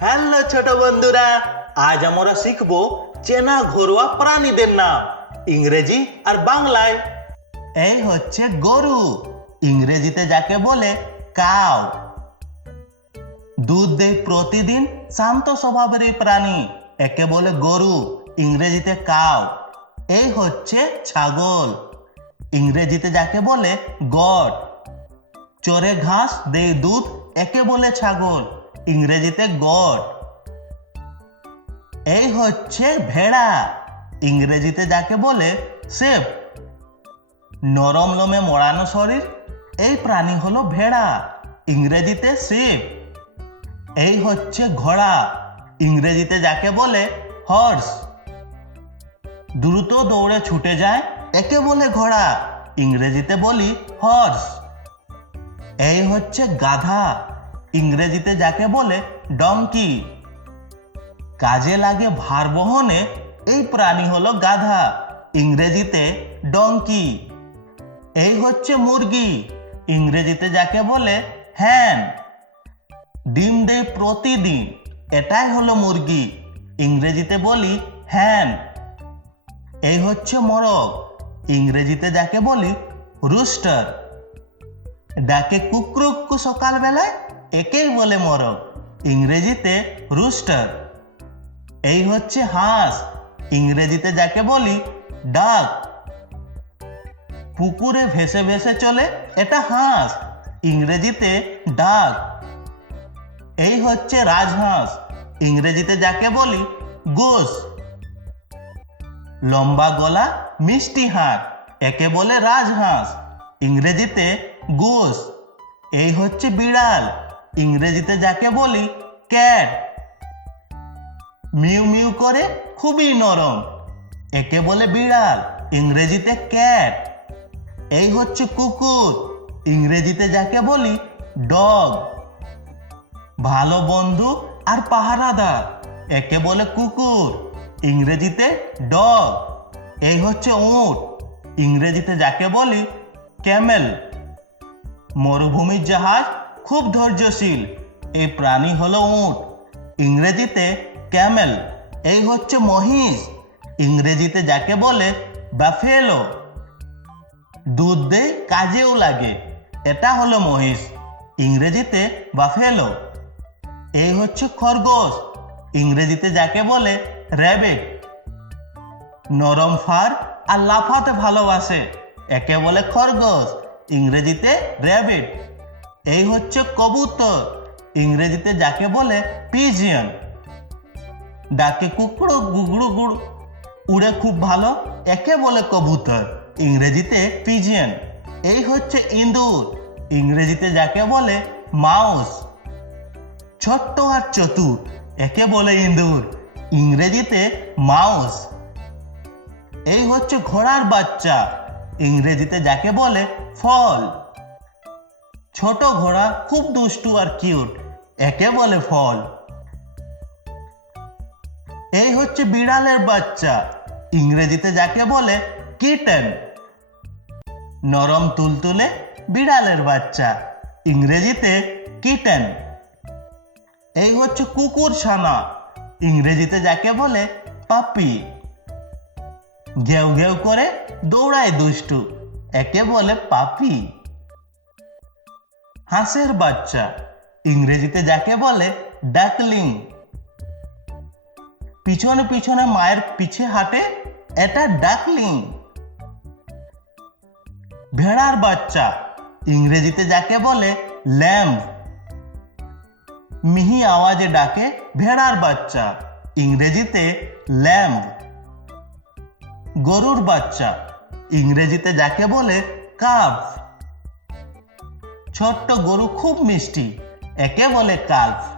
Hello ছোট বন্ধুরা, আজ আমরা শিখব চেনা ঘরোয়া প্রাণীদের নাম, ইংরেজি আর বাংলায়। এই হচ্ছে গরু, ইংরেজিতে যাকে বলে কাউ। দুধ দেয় প্রতিদিন শান্ত স্বভাবের এই প্রাণী, একে বলে গরু, ইংরেজিতে কাউ। এই হচ্ছে ছাগল, ইংরেজিতে যাকে বলে গট চরে ঘাস দেয় দুধ, একে বলে ছাগল। ইংরেজিতে গট এই হচ্ছে ভেড়া। ইংরেজিতে যাকে বলে সেপ নরম লোমে মোড়ানো শরীর, এই প্রাণী হলো ভেড়া। ইংরেজিতে শিপ এই হচ্ছে ঘোড়া। ইংরেজিতে যাকে বলে হর্স। দ্রুত দৌড়ে ছুটে যায়, একে বলে ঘোড়া। ইংরেজিতে বলি হর্স। এই হচ্ছে গাধা। ইংরেজিতে যাকে বলে ডঙ্কি কাজে লাগে ভার বহনে, এই প্রাণী হলো গাধা। ইংরেজিতে ডঙ্কি এই হচ্ছে মুরগি। ইংরেজিতে যাকে বলে হ্যান ডিম দেয় প্রতিদিন, এটাই হলো মুরগি। ইংরেজিতে বলি হ্যান এই হচ্ছে মোরগ। ইংরেজিতে যাকে বলি রুস্টার ডাকে কুকরুক্কু সকালবেলায় একেই বলে মোরগ ইংরেজিতে রুস্টার এই হচ্ছে হাঁস। ইংরেজিতে যাকে বলি, ডাক। পুকুরে ভেসে ভেসে চলে এটা হাঁস। ইংরেজিতে ডাক। এই হচ্ছে রাজহাঁস। ইংরেজিতে যাকে বলি, গোস। লম্বা গলা, মিষ্টি হাত একে বলে রাজহাঁস। ইংরেজিতে গোস। এই হচ্ছে বিড়াল। ইংরেজিতে যাকে বলি ক্যাট। মিউ মিউ করে খুবই নরম। একে বলে বিড়াল, ইংরেজিতে ক্যাট। এই হচ্ছে কুকুর, ইংরেজিতে যাকে বলি ডগ। ভালো বন্ধু আর পাহারাদার, একে বলে কুকুর, ইংরেজিতে ডগ। এই হচ্ছে উট, ইংরেজিতে যাকে বলি ক্যামেল। মরুভূমির জাহাজ খুব ধৈর্যশীল। এই প্রাণী হলো উট। ইংরেজিতে ক্যামেল, এই হচ্ছে মহিষ। ইংরেজিতে যাকে বলে ব্যাফেলো দুধ দেয় কাজেও লাগে, এটা হলো মহিষ। ইংরেজিতে বাফেলো, এই হচ্ছে খরগোশ। ইংরেজিতে যাকে বলে র্যাবিট। নরম ফার আর লাফাতে ভালোবাসে, একে বলে খরগোশ। ইংরেজিতে র্যাবিট। এই হচ্ছে কবুতর। ইংরেজিতে যাকে বলে পিজিয়ন ডাকে কুকড়ো গুগড়ু, গুড়। উড়ে খুব ভালো, একে বলে কবুতর। ইংরেজিতে পিজিয়ন এই হচ্ছে ইঁদুর। ইংরেজিতে যাকে বলে মাউস ছোট্ট আর চতুর, একে বলে ইঁদুর। ইংরেজিতে মাউস এই হচ্ছে ঘোড়ার বাচ্চা। ইংরেজিতে যাকে বলে ফল। ছোট ঘোড়া খুব দুষ্টু আর কিউট। একে বলে ফল। এই হচ্ছে বিড়ালের বাচ্চা। ইংরেজিতে যাকে বলে কিটেন। নরম তুলতুলে বিড়ালের বাচ্চা। ইংরেজিতে কিটেন। এই হচ্ছে কুকুর ছানা। ইংরেজিতে যাকে বলে পাপি। ঘেউ ঘেউ করে দৌড়ায় দুষ্টু। একে বলে পাপি। হাঁসের বাচ্চা। ইংরেজিতে যাকে বলে ডাকলিং। পিছনে পিছনে মায়ের পিছে হাঁটে, এটা ডাকলিং। ভেড়ার বাচ্চা, ইংরেজিতে যাকে বলে ল্যাম্ব। মিহি আওয়াজে ডাকে ভেড়ার বাচ্চা, ইংরেজিতে ল্যাম্ব। গরুর বাচ্চা, ইংরেজিতে যাকে বলে কাভ ছোট্ট গরু খুব মিষ্টি। একে বলে কাল্ফ।